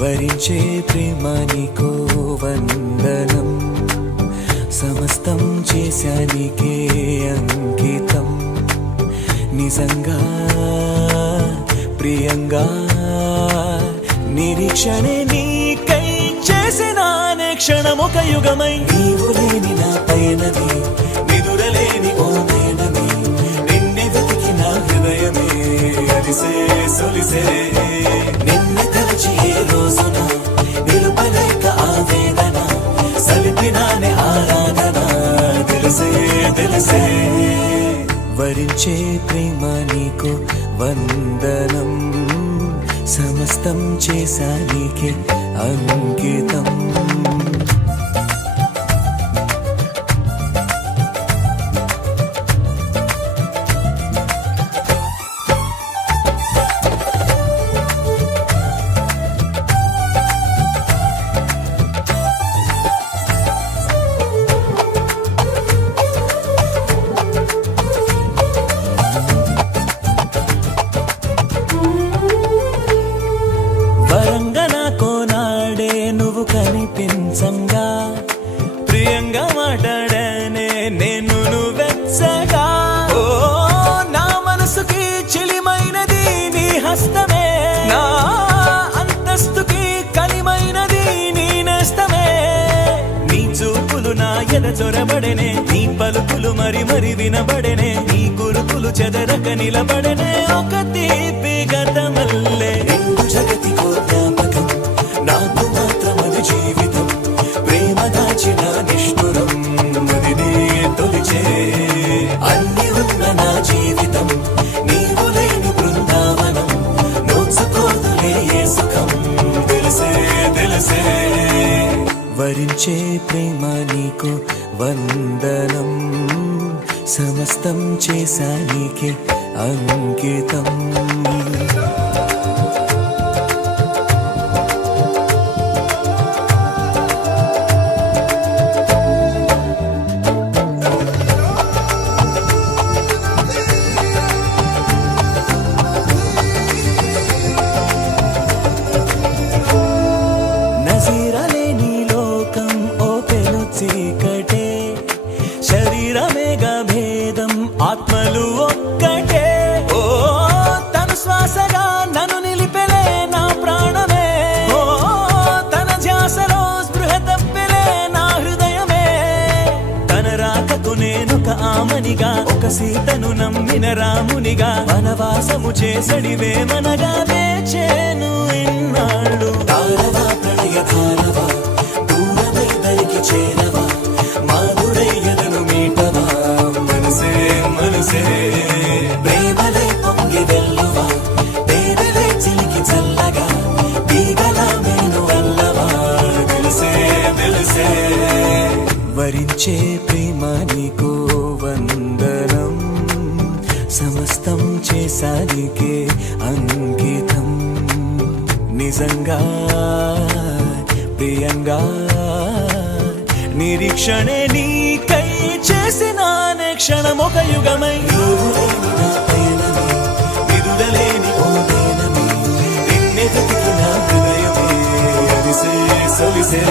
వరించే ప్రేమ నీకో వందనం, సమస్తం చేశానికే అంకితం. నిజంగా ప్రియంగా నిరీక్షణే నీకై చేసినానే క్షణమొక యుగమై. నీవు లేని నా పయనమే నిదురలేని ఓ నయనమే, నిన్నే వెతికి నా హృదయమే అలిసే సొలిసే. నిన్ను తలచి ఏ రోజున నిలుపలేక ఆవేదన, సలిపినానే ఆరాధన తెలిసే తెలిసే. వరించే ప్రేమ నీకు వందనం, సమస్తం చేశా నీకే అంకితం. వరంగా నాకో నాడే నువ్వు కనిపించంగా, ప్రియంగా మాట్లాడనే నేను నువ్వెచ్చగా. ఓ నా మనసుకి చిలిమైనది నీ హస్తమే, నా అంతస్తుకి కలిమైనది నీ నేస్తమే. నీ చూపులు నా ఎద చొరబడెనే, నీ పలుకులు మరి మరి వినబడెనే, నీ గురుకులు చెదరక నిలబడెనే ఒక తీపి గతమల్లే. జగతికో జ్ఞాపకం నాకు మాత్రమది జీవితం, ప్రేమ దాచిన నిష్ఠురం నదినే తొలిచే. అన్ని ఉన్న నా జీవితం నీవు లేని బృందావనం, నోచుకోదులే ఏ సుఖం తెలిసే తెలిసే. వరించే ప్రేమ నీకు వందనం, సమస్తం చేశా నీకే అంకితం. నజీరలేని లోకం ఓ పెను చీకటే, శరీరమేగా భేదం ఆత్మలు ఒక్కటే. ఓ తను శ్వాసగా నన్ను నిలిపెలే నా ప్రాణమే, ఓ తన ధ్యాసలో స్పృహ తప్పెలే నా హృదయమే. తన రాకకు నేనొక ఆమనిగా, ఒక సీతను నమ్మిన రామునిగా, వనవాసము చేసడివే మనగా వేచేను ఇన్నాళ్ళు. తారవా ప్రళయధారవా దూరమై దరికి చేరవా, మాధురయ్యదను మీటవా మనసే మనసే. ప్రేమలే పొంగి వెల్లువా, దేవలే చిలికి చల్లగా, తీగల మేను వల్లవా తెలిసే తెలిసే. వరించే ప్రేమ నీకు వందనం, సమస్తం చేశా నీకే అంకితం. నిజంగా ప్రియంగా నిరీక్షణే నీకై చేసినానే క్షణమొక యుగమై. నీవు లేని నా పయనమే నిదురలేని ఓ నయనమే, నిన్నే వెతికి నా హృదయమే అలిసే సొలిసే.